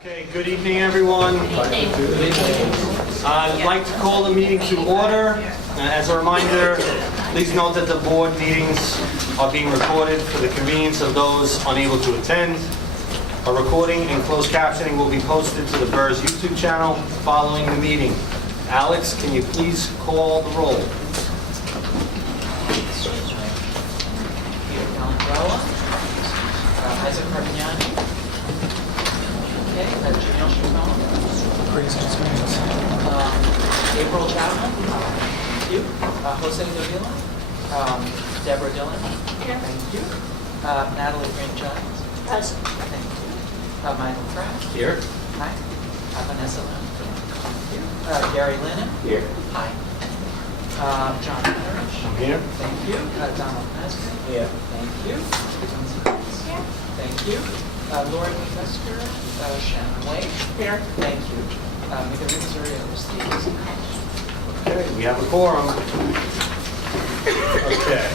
Okay, good evening, everyone. I'd like to call the meeting to order. As a reminder, please note that the board meetings are being recorded for the convenience of those unable to attend. A recording and closed captioning will be posted to the BERS YouTube channel following the meeting. Alex, can you please call the roll? Isaac Carpignani. Okay, Janelle Chacon. Brings experience. April Chapman. Thank you. Jose Davila. Deborah Dillon. Here. Thank you. Natalie Green-Jones. Present. Thank you. Michael Pratt. Here. Hi. Vanessa Lim. Thank you. Gary Lennon. Here. Hi. John Parrish. I'm here. Thank you. Donald Nesbitt. Here. Thank you. Here. Thank you. Laura McCusker. Shannon Wade. Here. Thank you. Mika Rizzario, Steve. Okay, we have a quorum. Okay.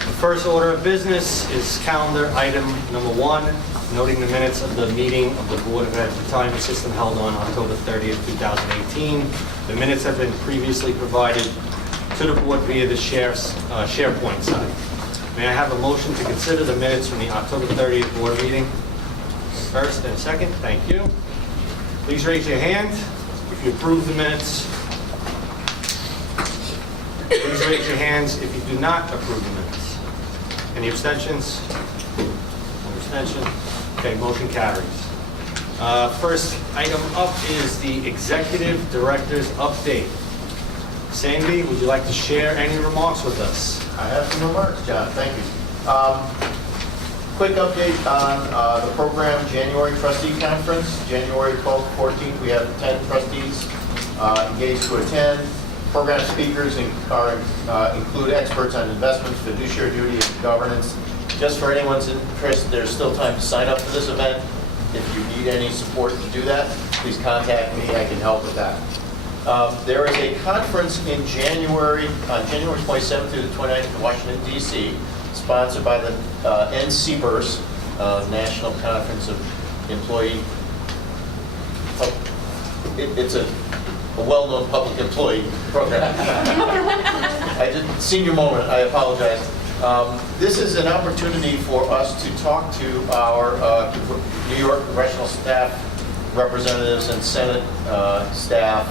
The first order of business is calendar item number 1, noting the minutes of the meeting of the Board of Ed Retirement System held on October 30th, 2018. The minutes have been previously provided to the board via the SharePoint site. May I have a motion to consider the minutes from the October 30th board meeting? First and second, thank you. Please raise your hand if you approve the minutes. Please raise your hands if you do not approve the minutes. Any abstentions? No abstention? Okay, motion carries. First item up is the Executive Director's Update. Sandy, would you like to share any remarks with us? I have some remarks, John. Thank you. Quick update on the program January Trustee Conference, January 12th, 14th. We have 10 trustees engaged to attend. Program speakers include experts on investments, fiduciary duty, and governance. Just for anyone's interest, there's still time to sign up for this event. If you need any support to do that, please contact me. I can help with that. There is a conference in January, on January 27th through the 29th in Washington, D.C., sponsored by the BERS, National Conference of Employee. It's a well-known public employee program. I did senior moment. I apologize. This is an opportunity for us to talk to our New York congressional staff representatives and Senate staff.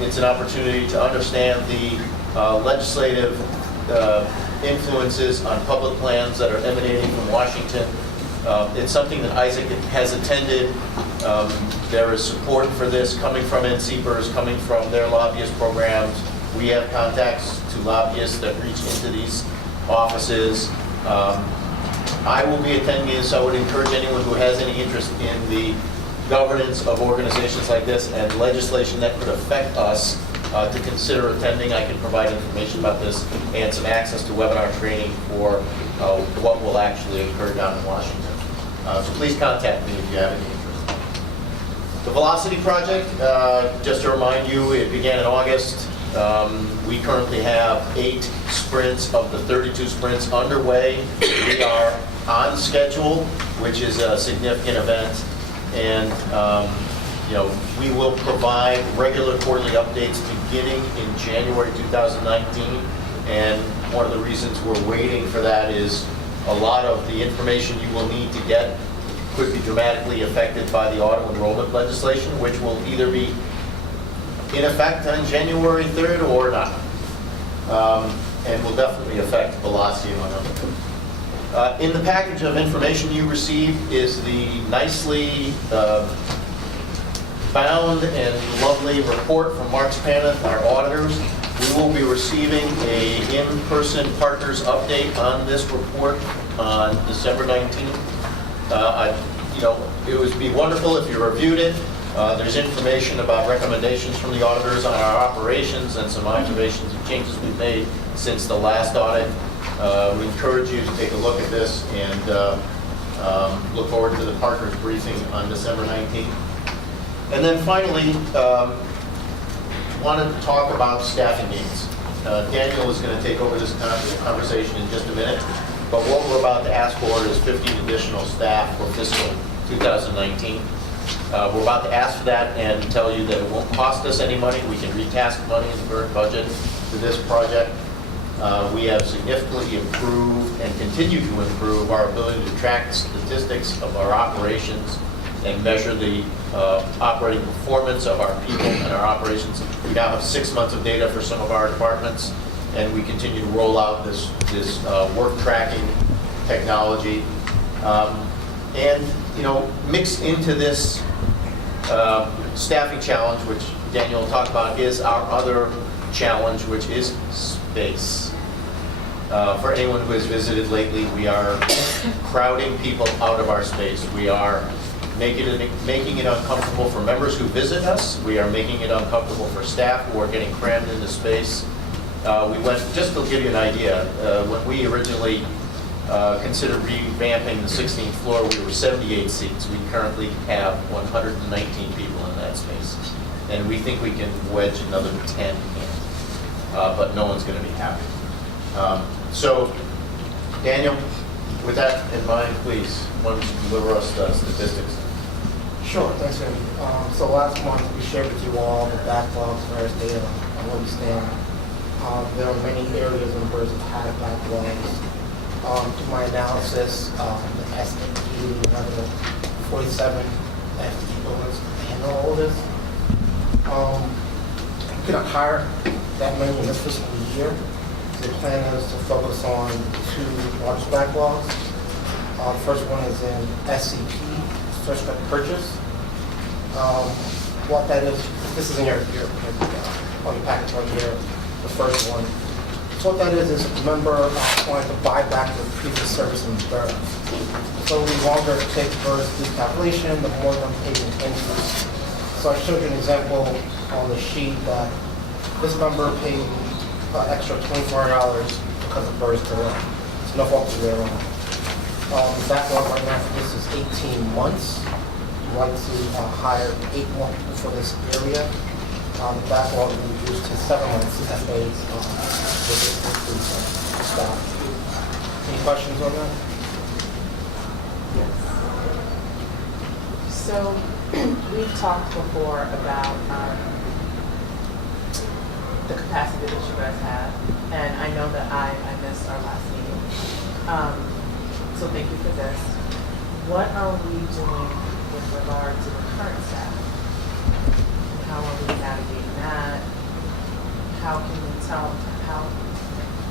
It's an opportunity to understand the legislative influences on public plans that are emanating from Washington. It's something that Isaac has attended. There is support for this coming from NCBERS, coming from their lobbyist programs. We have contacts to lobbyists that reach into these offices. I will be attending this. I would encourage anyone who has any interest in the governance of organizations like this and legislation that could affect us to consider attending. I can provide information about this and some access to webinar training for what will actually occur down in Washington. So please contact me if you have any interest. The Velocity Project, just to remind you, it began in August. We currently have 8 sprints of the 32 sprints underway. We are on schedule, which is a significant event. And we will provide regular quarterly updates beginning in January 2019. And one of the reasons we're waiting for that is a lot of the information you will need to get could be dramatically affected by the auto enrollment legislation, which will either be in effect on January 3rd or not. And will definitely affect velocity among other things. In the package of information you received is the nicely bound and lovely report from Mark Spaneth, our auditors. We will be receiving a in-person partners update on this report on December 19th. It would be wonderful if you reviewed it. There's information about recommendations from the auditors on our operations and some observations and changes we've made since the last audit. We encourage you to take a look at this and look forward to the partners briefing on December 19th. And then finally, wanted to talk about staffing needs. Daniel is going to take over this conversation in just a minute, but what we're about to ask for is 50 additional staff for fiscal 2019. We're about to ask for that and tell you that it won't cost us any money. We can recast money in the current budget for this project. We have significantly improved and continue to improve our ability to track the statistics of our operations and measure the operating performance of our people and our operations. We now have 6 months of data for some of our departments, and we continue to roll out this work tracking technology. And, you know, mixed into this staffing challenge, which Daniel will talk about, is our other challenge, which is space. For anyone who has visited lately, we are crowding people out of our space. We are making it uncomfortable for members who visit us. We are making it uncomfortable for staff who are getting crammed into space. Just to give you an idea, when we originally considered revamping the 16th floor, we were 78 seats. We currently have 119 people in that space. And we think we can wedge another 10 in, but no one's going to be happy. So, Daniel, with that in mind, please, why don't you deliver us the statistics? Sure, thanks, Randy. So last month, we shared with you all the backlogs, various data on where we stand. There are many areas in BERS that have backlogs. To my analysis, the estimate is another 47 FTE equivalents to handle all of this. We cannot hire that many in this fiscal year. The plan is to focus on 2 large backlogs. The first one is in SCP, Search Spec Purchase. What that is, this is in your on your package right here, the first one. So what that is a member wanting to buy back the previous service in BERS. So the longer it takes BERS to do the calculation, the more they're paying interest. So I showed you an example on the sheet that this member paid extra $24 because of BERS delay. It's no fault of their own. The backlog right now for this is 18 months. We'd like to hire 8 more people for this area. The backlog will be reduced to 7 months FA with this increase of staff. Any questions on that? So we've talked before about the capacity that you guys have, and I know that I missed our last meeting. So thank you for this. What are we doing with regard to the current staff? And how are we navigating that? How can we tell,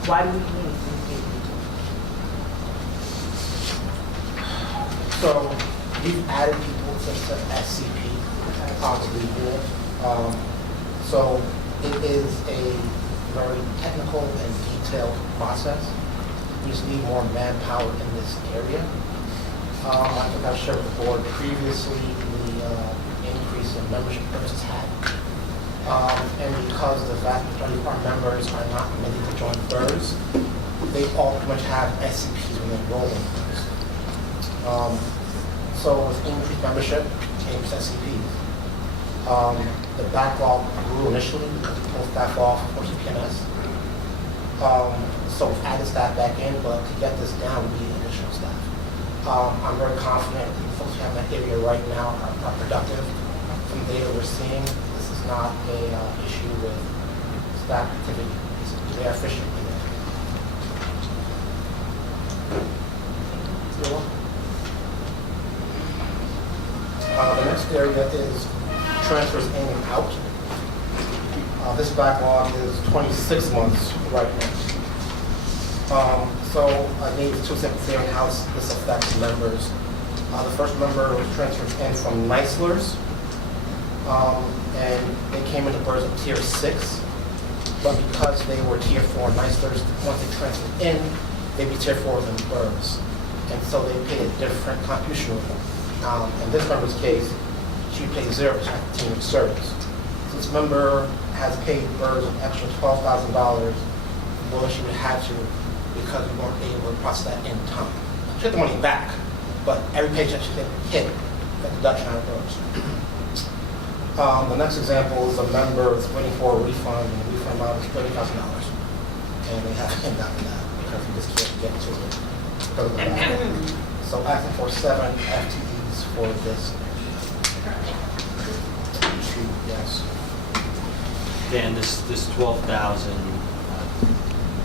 why do we need these people? So we've added people to the SCP possibly unit. So it is a very technical and detailed process. We just need more manpower in this area. I think I shared with the board previously the increase in membership BERS had. And because the vast majority of our members are not committed to join BERS, they all pretty much have SCPs when they enroll in BERS. So with increased membership, increased SCPs. The backlog grew initially because we pulled staff off for CPNS. So we've added staff back in, but to get this down, we need additional staff. I'm very confident that the folks we have in that area right now are productive. From the data we're seeing, this is not a issue with staff activity. They are efficient in it. The next area is transfers in and out. This backlog is 26 months right now. So I gave 2 examples here on how this affects members. The first member was transferred in from Neisler's, and they came into BERS at Tier 6, but because they were Tier 4 Neisler's, once they transferred in, they'd be Tier 4 than BERS. And so they paid a different contribution with them. In this member's case, she paid 0% continuing service. So this member has paid BERS an extra $12,000 more than she would have to because we weren't able to process that in time. She got the money back, but every paycheck she didn't hit that deduction out of BERS. The next example is a member that's waiting for a refund, and the refund amount is $30,000. And they haven't gotten that because we just can't get to it because of the backlog. So asking for 7 FTEs balance for this. Yes. Dan, this 12,000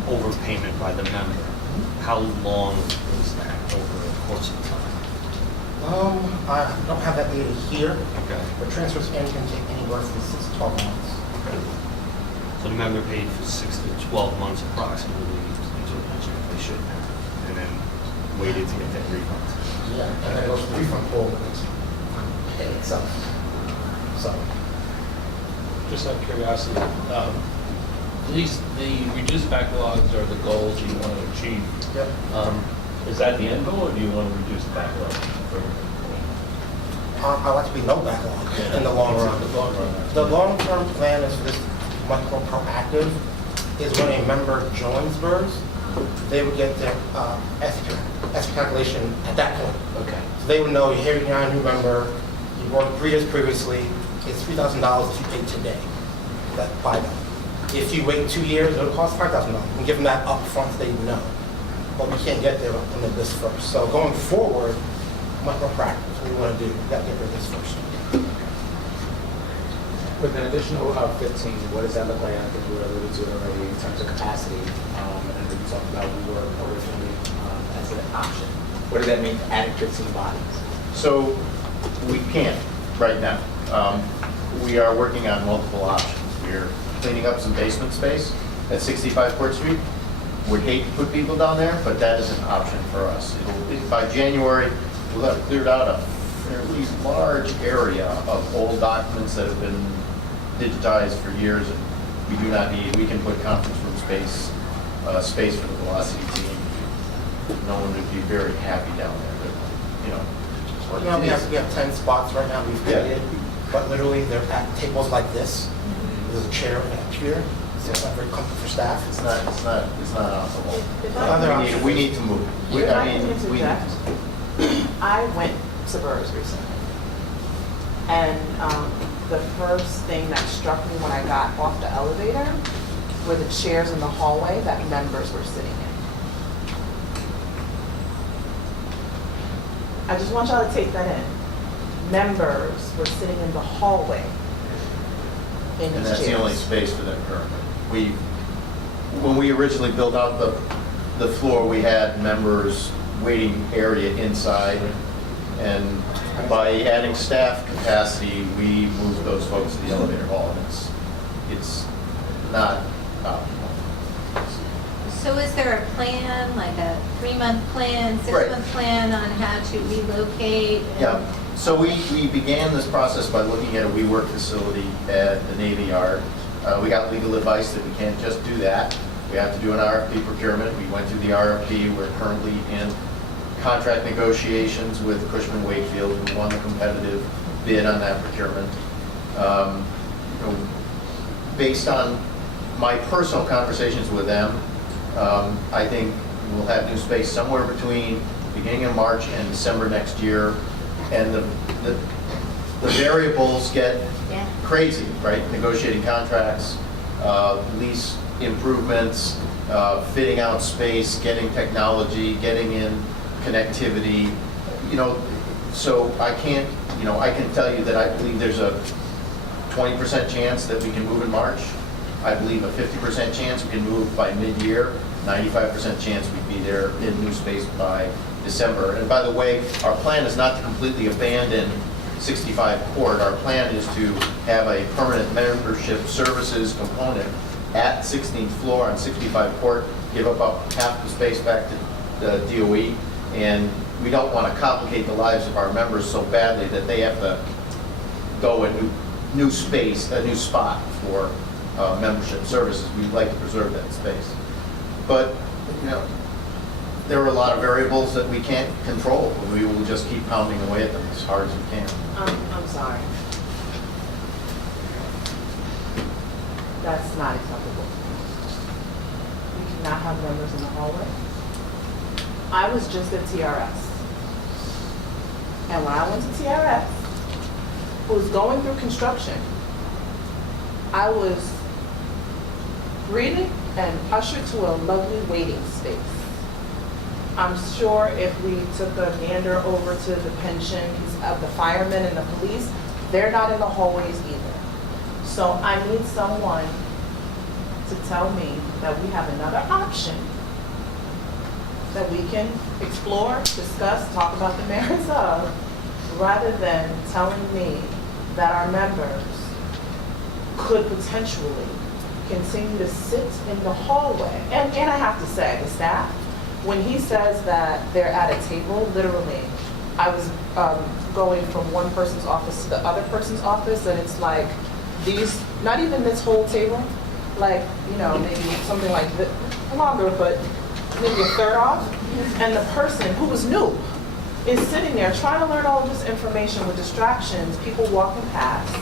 overpayment by the member, how long was that over the course of time? I don't have that data here, Okay. but transfers in can take anywhere from 6 to 12 months. So the member paid for 6 to 12 months approximately into a pension if they should have, and then waited to get that refund. Yeah, and then it goes to the refund pool in itself. So, Just out of curiosity, these, the reduced backlogs are the goals you want to achieve. yep. Is that the end goal, or do you want to reduce the backlog? I like to be no backlog in the long run. The long run. The long-term plan is this much more proactive, is when a member joins BERS, they would get their S calculation at that point. Okay. So they would know, here you're a new member, you worked 3 years previously, it's $3,000 if you pay today, that by them. If you wait 2 years, it'll cost $5,000. We can give them that upfront so they know. But we can't get there on this first. So going forward, much more practice, what we want to do, we got to get rid of this first. With an additional 15, what does that look like? I think we alluded to it already in terms of capacity. And we talked about we were originally as an option. What does that mean for adding 15 bodies? So we can't right now. We are working on multiple options. We're cleaning up some basement space at 65 Court Street. Would hate to put people down there, but that is an option for us. By January, we'll have cleared out a fairly large area of old documents that have been digitized for years, and we do not need, we can put conference room space, space for the Velocity team. No one would be very happy down there, but, you know. You know, we have 10 spots right now we've created, but literally they're at tables like this. There's a chair and a computer, so it's not very comfortable for staff. It's not optimal. If Other I options. We need to move. if I can we interject, I went to BERS recently. And the first thing that struck me when I got off the elevator were the chairs in the hallway that members were sitting in. I just want y'all to take that in. Members were sitting in the hallway in And these that's the only chairs. space for them currently. When we originally built out the floor, we had members waiting area inside. And by adding staff capacity, we moved those folks to the elevator hall, and it's not optimal. So is there a plan, like a 3-month plan, 6-month plan on how to relocate? and- Yeah, so we began this process by looking at a WeWork facility at the Navy Yard. We got legal advice that we can't just do that. We have to do an RFP procurement. We went through the RFP. We're currently in contract negotiations with Cushman Wakefield, who won the competitive bid on that procurement. Based on my personal conversations with them, I think we'll have new space somewhere between beginning of March and December next year. And the variables get Yeah. crazy, right? Negotiating contracts, lease improvements, fitting out space, getting technology, getting in connectivity, so I can't, I can tell you that I believe there's a 20% chance that we can move in March. I believe a 50% chance we can move by mid-year, 95% chance we'd be there in new space by December. And by the way, our plan is not to completely abandon 65 Court. Our plan is to have a permanent membership services component at 16th floor on 65 Court, give up half the space back to the DOE, and we don't want to complicate the lives of our members so badly that they have to go a new space, a new spot for membership services. We'd like to preserve that space. But, there are a lot of variables that we can't control. We will just keep pounding away at them as hard as we can. I'm sorry. That's not acceptable. We cannot have members in the hallway. I was just at TRS. And when I went to TRS, who was going through construction, I was greeted and ushered to a lovely waiting space. I'm sure if we took a gander over to the pensions of the firemen and the police, they're not in the hallways either. So I need someone to tell me that we have another option that we can explore, discuss, talk about the merits of, rather than telling me that our members could potentially continue to sit in the hallway. And I have to say, the staff, when he says that they're at a table, literally, I was going from one person's office to the other person's office, and it's like these, not even this whole table, like, you know, maybe something like this, longer, but maybe a third off, and the person who was new is sitting there trying to learn all of this information with distractions, people walking past.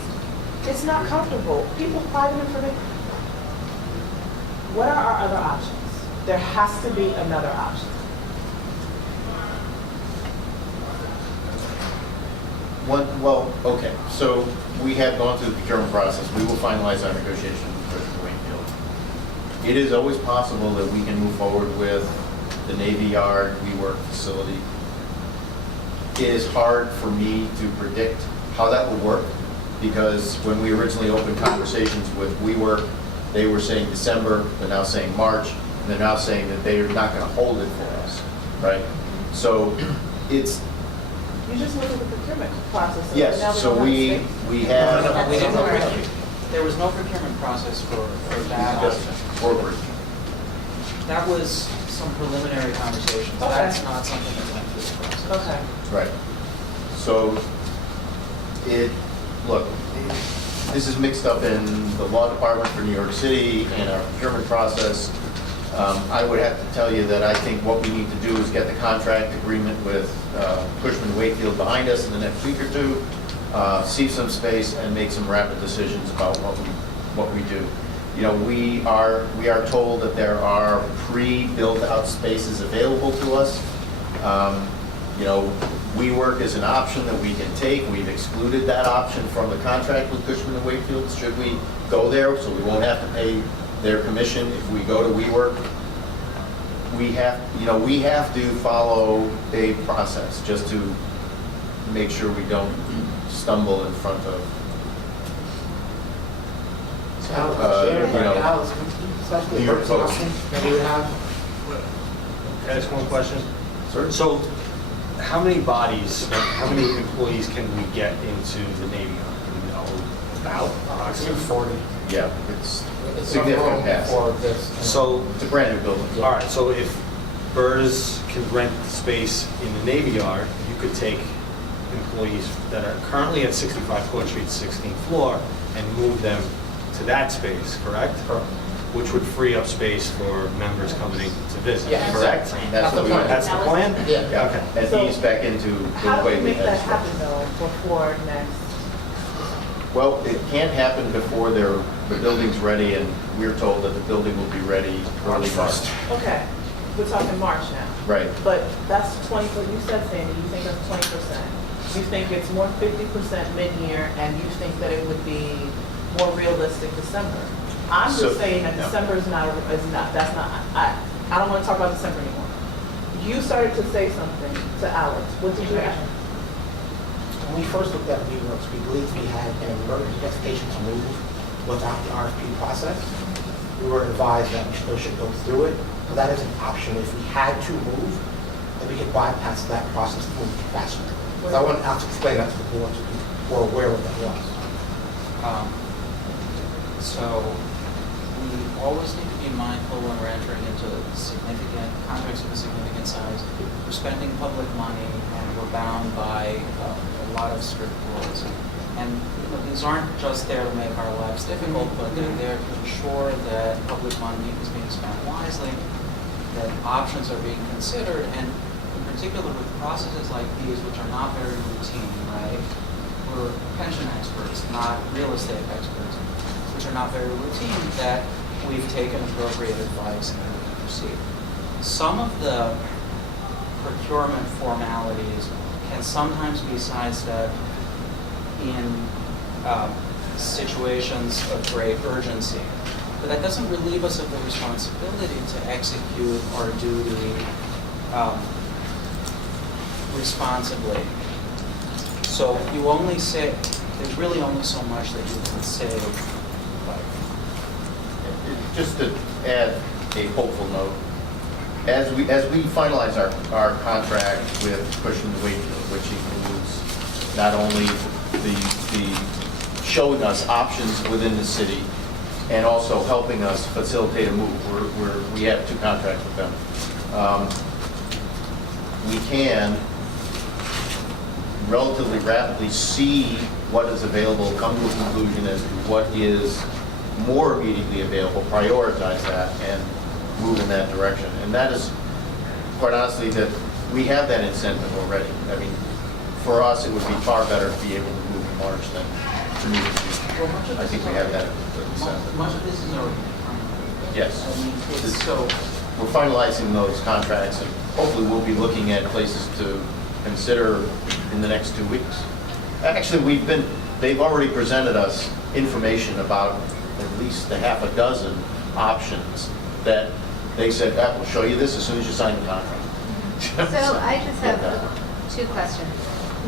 It's not comfortable. People's private information. What are our other options? There has to be another option. Well, okay, so we have gone through the procurement process. We will finalize our negotiation with Cushman Wakefield. It is always possible that we can move forward with the Navy Yard WeWork facility. It is hard for me to predict how that will work, because when we originally opened conversations with WeWork, they were saying December, they're now saying March, and they're now saying that they are not going to hold it for us, right? So it's, You just look at the procurement process. and now yes, so don't we have to we have. No, we didn't. Right. There was no procurement process for that. Forward. That was some preliminary conversations. Okay. That's not something that went through the process. Okay. Right. So look, this is mixed up in the law department for New York City and our procurement process. I would have to tell you that I think what we need to do is get the contract agreement with Cushman Wakefield behind us in the next week or two, see some space and make some rapid decisions about what we do. You know, we are told that there are pre-built out spaces available to us. You know, WeWork is an option that we can take. We've excluded that option from the contract with Cushman and Wakefield. Should we go there, so we won't have to pay their commission if we go to WeWork? We have to follow a process just to make sure we don't stumble in front of. Especially New York the folks. option that we would have. Can I ask one question? Sir? So, how many bodies, how many employees can we get into the Navy Yard? Do we know about approximately 40? Yeah, it's It's significant room pass. for this. So, It's a brand new building. all right, so if BERS can rent space in the Navy Yard, you could take employees that are currently at 65 Court Street, 16th floor, and move them to that space, correct? Correct. Which would free up space for members coming to visit, Yeah, correct? That's That's what the we plan. That's the plan? Yeah. Yeah, Okay. and So, ease back into How the do way we we make had that it. happen though before next? Well, it can't happen before the building's ready, and we're told that the building will be ready early March. Okay, we're talking March now. Right. But that's 20, you said, Sandy, you think that's 20%. You think it's more 50% mid-year, and you think that it would be more realistic December. I'm So- just saying that no. December is not, that's not, I don't want to talk about December anymore. You started to say something to Alex. What did you ask? When we first looked at WeWorks, we believed we had an emergency investigation to move without the RFP process. We were advised that we still should go through it, but that is an option. If we had to move, then we could bypass that process to move faster. So I wanted to explain that to the board so people were aware of what that was. So we always need to be mindful when we're entering into significant contracts of a significant size. We're spending public money and we're bound by a lot of strict rules. And you know, these aren't just there to make our lives difficult, but they're there to ensure that public money is being spent wisely, that options are being considered, and in particular with processes like these, which are not very routine, right? We're pension experts, not real estate experts, which are not very routine, that we've taken appropriate advice and we proceed. Some of the procurement formalities can sometimes be sidestepped in situations of great urgency. But that doesn't relieve us of the responsibility to execute our duty responsibly. So you only say, there's really only so much that you can say. Just to add a hopeful note, as we finalize our contract with Cushing & Wakefield, which includes not only the showing us options within the city and also helping us facilitate a move. We have 2 contracts with them. We can relatively rapidly see what is available, come to a conclusion as to what is more immediately available, prioritize that, and move in that direction. And that is, quite honestly, that we have that incentive already. I mean, for us, it would be far better to be able to move in March than to move in June. Well, much of I this think is we have already- that incentive. Much of this is already. Yes. I mean, it's so. We're finalizing those contracts, and hopefully we'll be looking at places to consider in the next 2 weeks. Actually, they've already presented us information about at least a half a dozen options that they said, we'll show you this as soon as you sign the contract. So I just have 2 questions.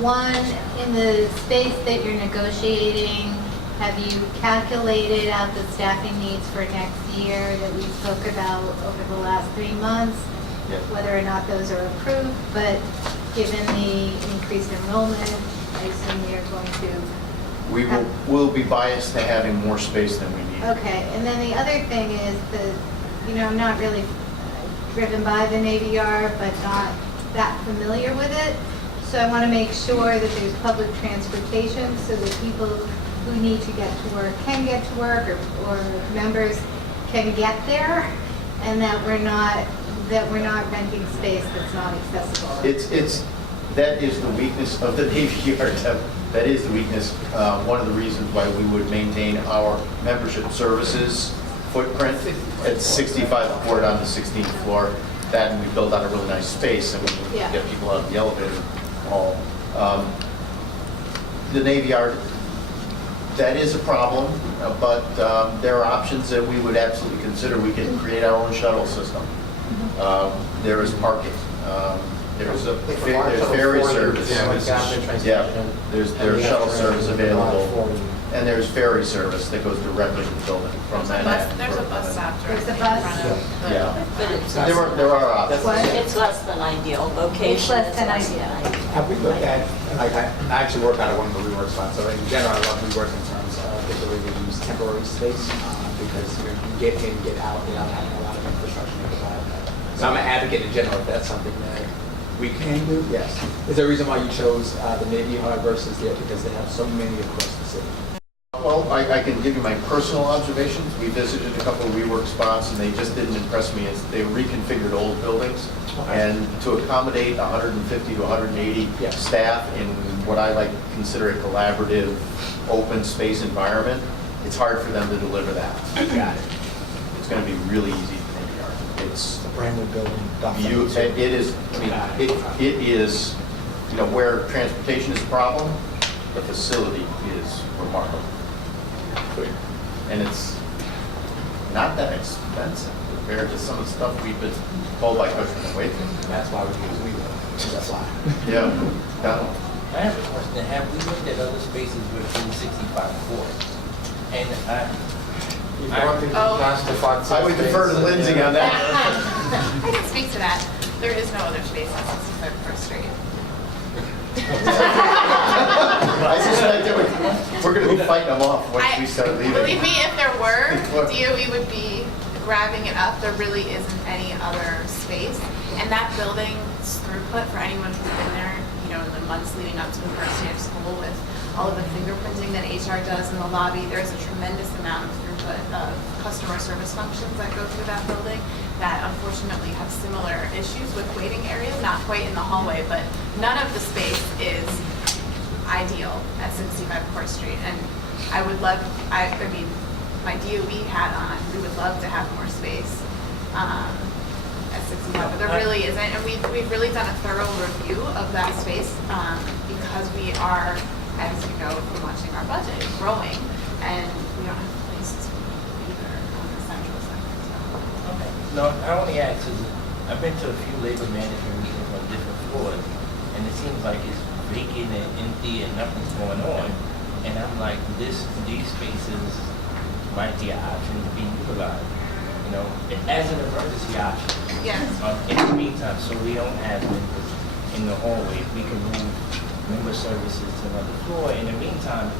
One, in the space that you're negotiating, have you calculated out the staffing needs for next year that we spoke about over the last 3 months? Yes. Whether or not those are approved, but given the increased enrollment, I assume you're going to. We'll be biased to having more space than we need. Okay, and then the other thing is I'm not really driven by the Navy Yard, but not that familiar with it. So I want to make sure that there's public transportation so that people who need to get to work can get to work, or members can get there, and that we're not renting space that's not accessible. That is the weakness of the Navy Yard. That is the weakness. One of the reasons why we would maintain our membership services footprint at 65 Court on the 16th floor. That, and we built out a really nice space, and we can Yeah. get people out of the elevator hall. The Navy Yard, that is a problem, but there are options that we would absolutely consider. We can create our own shuttle system. There is parking. There's ferry service. Yeah, there's shuttle service available, and there's ferry service that goes directly to the building from Manhattan. There's a bus stop There's directly a in bus. front of the. Yeah. But it's There are options. What? it's less than ideal. Location It's less is than less ideal. than ideal. Have we looked at, like, I actually work out of one of the WeWork spots, so in general, I love WeWork in terms of the ability to use temporary space, because you can get in, get out without having a lot of infrastructure to provide that. So I'm an advocate in general, if that's something that we can do, yes. Is there a reason why you chose the Navy Yard versus the other? Because they have so many across the city. Well, I can give you my personal observations. We visited a couple of WeWork spots, and they just didn't impress me. They reconfigured old buildings, and to accommodate 150 to 180 staff in what I like to consider a collaborative, open space environment, it's hard for them to deliver that. Got it. It's going to be really easy to make yard. It's The brand new building. it is. I mean, it is. Where transportation is a problem, the facility is remarkable. And it's not that expensive compared to some of the stuff we've been told by Cushing & Wakefield. That's why we use WeWork. That's why. Yeah. I have a question. Have we looked at other spaces within 65 Court? And I would defer to Lindsay on that. I can speak to that. There is no other space on 65 First Street. I suspect that we're going to be fighting them off once we start leaving. Believe me, if there were, DOE would be grabbing it up. There really isn't any other space. And that building's throughput, for anyone who's been there, in the months leading up to the first day of school, with all of the fingerprinting that HR does in the lobby, there's a tremendous amount of throughput of customer service functions that go through that building that unfortunately have similar issues with waiting areas, not quite in the hallway, but none of the space is ideal at 65 Court Street. And I would love, I mean, my DOE hat on, we would love to have more space at 65, but there really isn't. And we've really done a thorough review of that space because we are, as you know from watching our budget, growing, and we don't have places either on the central side. So. okay. No, I only ask is I've been to a few labor management meetings on different floors, and it seems like it's vacant and empty and nothing's going on. And I'm like, these spaces might be an option to be utilized, you know, as an emergency option. Yes. In the meantime, so we don't have members in the hallway, we can move member services to another floor. In the meantime,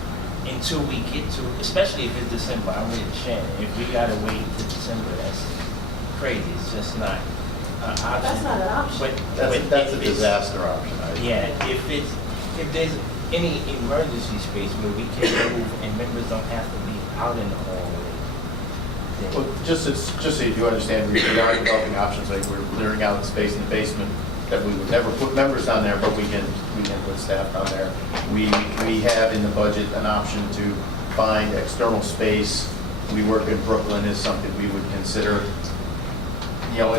until we get to, especially if it's December, I'm with Shannon. If we gotta wait till December, that's crazy. It's just not an option. That's not an option. But That's a if it's- disaster option. Yeah, if there's any emergency space where we can move and members don't have to be out in the hallway. then- Well, just so you do understand, we are developing options, like we're clearing out the space in the basement that we would never put members down there, but we can put staff down there. We have in the budget an option to find external space. We work in Brooklyn is something we would consider, you know,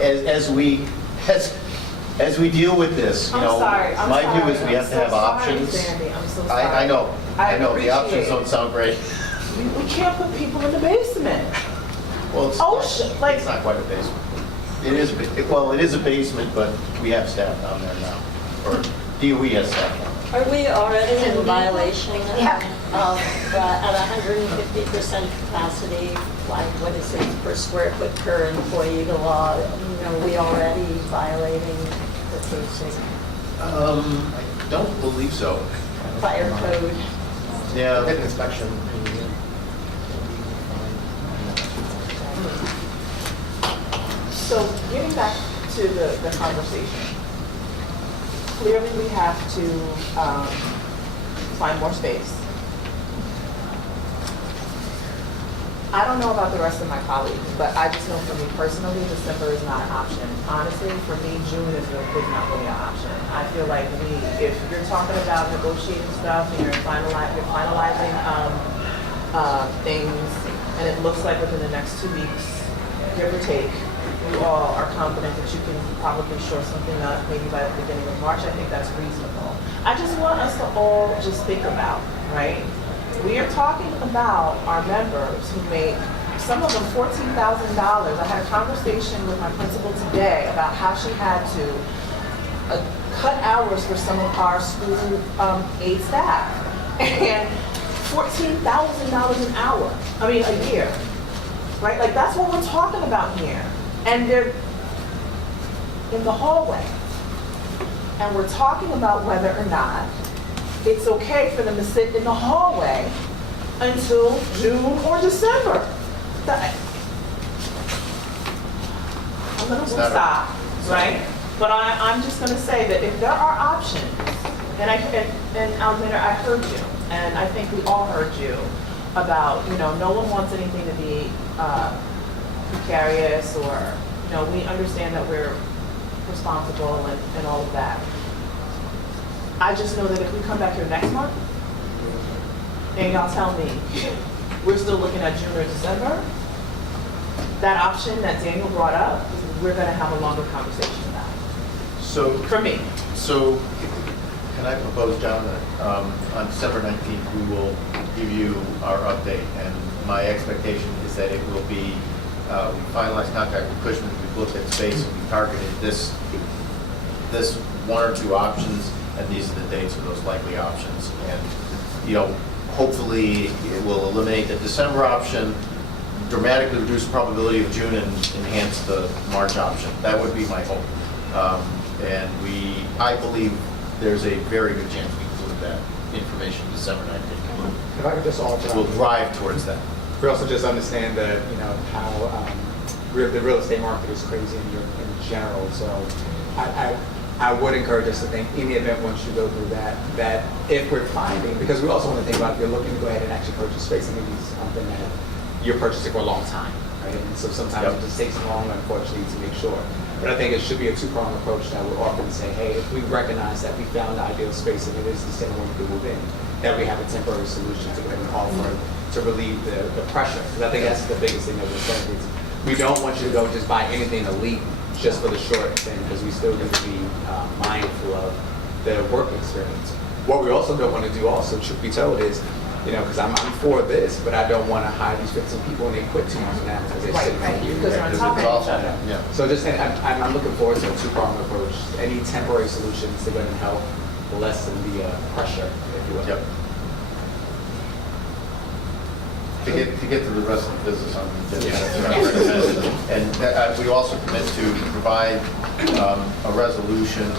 as we deal with this, you I'm know. sorry, I'm My sorry. view is we have to have options. Sandy, I'm so sorry. I know, the options appreciate don't sound great. We can't put people in the basement. Well, it's Oh, not- like- it's not quite a basement. It is, well, it is a basement, but we have staff down there now, or DOE has staff down there. Are we already in violation Yeah. of, at 150% capacity, like what is it per square foot per employee the law? You know, are we already violating the basic I don't believe so. fire code? Yeah. Hit inspection. So getting back to the conversation, clearly we have to find more space. I don't know about the rest of my colleagues, but I just know for me personally, December is not an option. Honestly, for me, June is not really an option. I feel like if you're talking about negotiating stuff and you're finalizing things, and it looks like within the next 2 weeks, give or take, you all are confident that you can probably shore something up maybe by the beginning of March, I think that's reasonable. I just want us to all just think about, right? We are talking about our members who make, some of them $14,000. I had a conversation with my principal today about how she had to cut hours for some of our school aid staff. And $14,000 an hour, a year, right? Like, that's what we're talking about here. And they're in the hallway. And we're talking about whether or not it's okay for them to sit in the hallway until June or December. I'm gonna stop, right? But I'm just gonna say that if there are options, and Alexander, I heard you, and I think we all heard you about, no one wants anything to be precarious, or, we understand that we're responsible and all of that. I just know that if we come back here next month, and y'all tell me we're still looking at June or December, that option that Daniel brought up, we're gonna have a longer conversation about it. So, For me. So, can I propose, John, that on December 19th, we will give you our update, and my expectation is that it will be, we finalized contract with Cushman, we've looked at space, and we targeted this one or two options, and these are the dates of those likely options. And, hopefully, it will eliminate the December option, dramatically reduce the probability of June, and enhance the March option. That would be my hope. And I believe there's a very good chance we include that information December 19th. If I could just alter. We'll drive towards that. We also just understand that, how the real estate market is crazy in general. So I would encourage us to think, in the event once you go through that if we're finding, because we also want to think about if you're looking to go ahead and actually purchase space, and maybe it's something that you're purchasing for a long time, right? And so sometimes it just takes long, unfortunately, to make sure. But I think it should be a two-pronged approach that we're often say, hey, if we recognize that we found the ideal space and it is the center where we can move in, that we have a temporary solution to go ahead and offer to relieve the pressure. Because I think that's the biggest thing that we're saying is we don't want you to go just buy anything elite just for the short thing, because we still need to be mindful of the work experience. What we also don't want to do, also, truth be told, is You know, because I'm for this, but I don't want to hire these 15 people and they quit 2 months now because they're Right, sitting right, here. because they're on Because top it's of each awful. other. Yeah. So just, and I'm looking forward to a two-pronged approach. Any temporary solutions to go and help lessen the pressure, if you will. Yep. To get to the rest of the business on the agenda. And we also commit to provide a resolution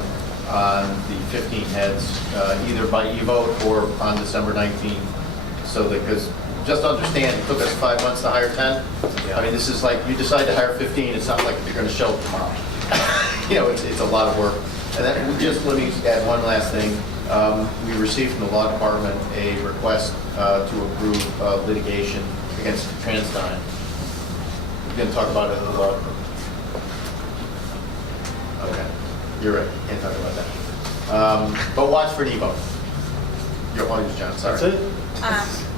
on the 15 heads, either by e-vote or on December 19th. So that, because just understand, it took us 5 months to hire 10. I mean, this is like, you decide to hire 15, it's not like you're going to show up tomorrow. You know, it's a lot of work. And then let me add one last thing. We received from the law department a request to approve litigation against TransDigm. We're going to talk about it in the law department. Okay, you're right, can't talk about that. But watch for an e-vote. Your audience, John, sorry. That's it?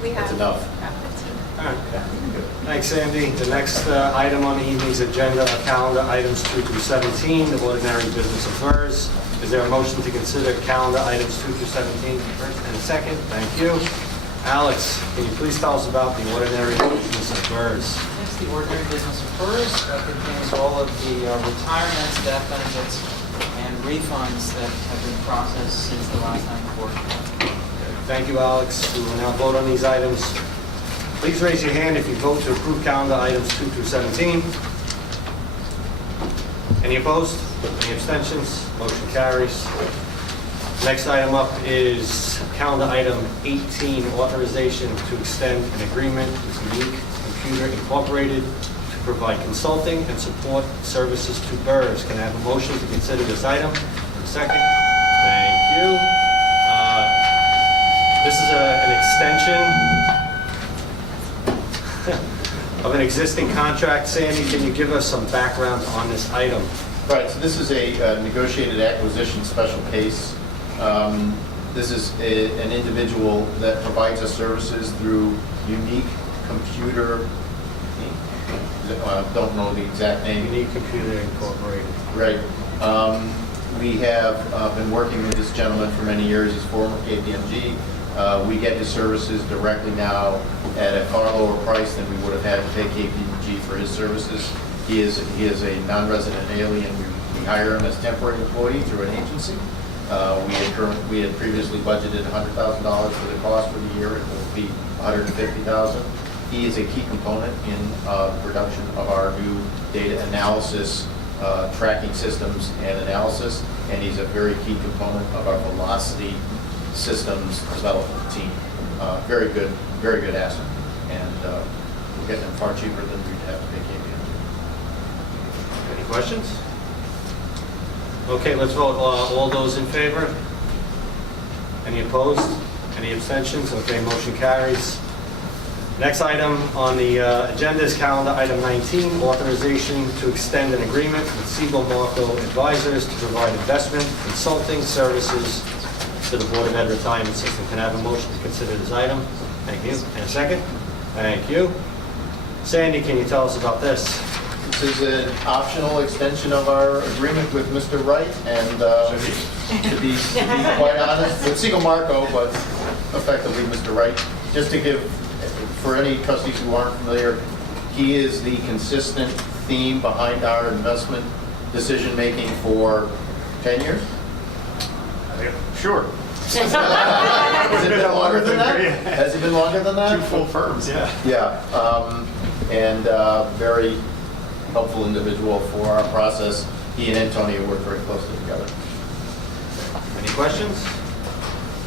We have That's enough. about 15. All right. Okay, good. Thanks, Sandy. The next item on the evening's agenda are calendar items 2 through 17, the ordinary business of BERS. Is there a motion to consider calendar items 2 through 17 first and second? Thank you. Alex, can you please tell us about the ordinary business of BERS? Yes, the ordinary business of BERS contains all of the retirements, death benefits, and refunds that have been processed since the last time before. Thank you, Alex. We will now vote on these items. Please raise your hand if you vote to approve calendar items 2 through 17. Any opposed? Any abstentions? Motion carries. Next item up is calendar item 18, authorization to extend an agreement with Unique Computer Incorporated to provide consulting and support services to BERS. Can I have a motion to consider this item? Second. Thank you. This is an extension of an existing contract. Sandy, can you give us some background on this item? Right, so this is a negotiated acquisition special case. This is an individual that provides us services through Unique Computer, don't know the exact name. Unique Computer Incorporated. Right. We have been working with this gentleman for many years. He's former KPMG. We get his services directly now at a far lower price than we would have had to pay KPMG for his services. He is a non-resident alien. We hire him as temporary employee through an agency. We had previously budgeted $100,000 for the cost for the year. It will be $150,000. He is a key component in production of our new data analysis, tracking systems and analysis, and he's a very key component of our velocity systems development team. Very good asset, and we're getting them far cheaper than we'd have to pay KPMG. Any questions? Okay, let's vote. All those in favor? Any opposed? Any abstentions? Okay, motion carries. Next item on the agenda is calendar item 19, authorization to extend an agreement with Siebel Marco Advisors to provide investment consulting services to the Board of Ed Retirement System. Can I have a motion to consider this item? Thank you. And a second? Thank you. Sandy, can you tell us about this? This is an optional extension of our agreement with Mr. Wright, and to be quite honest, with Siegel Marco, but effectively Mr. Wright. Just to give, for any trustees who aren't familiar, he is the consistent theme behind our investment decision-making for 10 years? Sure. Has it been longer than that? Has it been longer than that? 2 full firms, yeah. Yeah, and very helpful individual for our process. He and Antonio work very closely together. Any questions?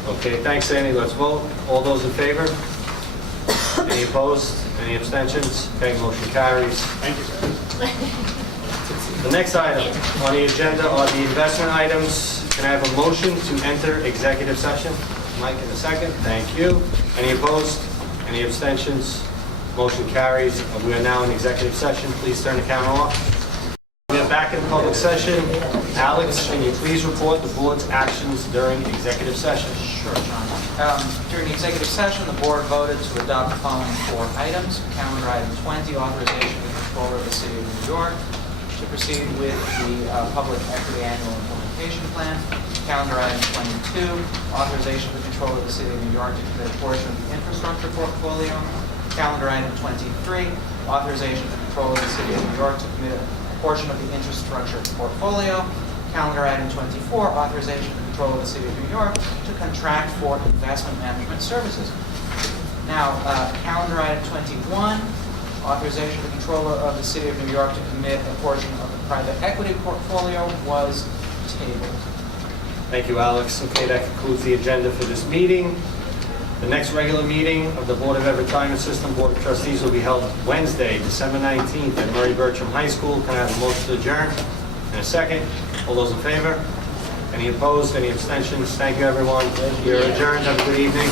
Okay, thanks, Sandy. Let's vote. All those in favor? Any opposed? Any abstentions? Okay, motion carries. Thank you, sir. The next item on the agenda are the investment items. Can I have a motion to enter executive session? Mike in a second. Thank you. Any opposed? Any abstentions? Motion carries. We are now in executive session. Please turn the camera off. We are back in public session. Alex, can you please report the board's actions during executive session? Sure, John. During the executive session, the board voted to adopt the following 4 items. Calendar item 20, authorization of the controller of the city of New York to proceed with the public equity annual implementation plan. Calendar item 22, authorization for control of the City of New York to commit a portion of the infrastructure portfolio. Calendar item 23, authorization for control of the City of New York to commit a portion of the infrastructure portfolio. Calendar item 24, authorization for control of the City of New York to contract for investment management services. Now, calendar item 21, authorization for control of the City of New York to commit a portion of the private equity portfolio was tabled. Thank you, Alex. Okay, that concludes the agenda for this meeting. The next regular meeting of the Board of Ed Retirement System Board of Trustees will be held Wednesday, December 19th at Murray Bertram High School. Can I have a motion to adjourn? In a second. All those in favor? Any opposed? Any abstentions? Thank you, everyone. You're adjourned. Have a good evening.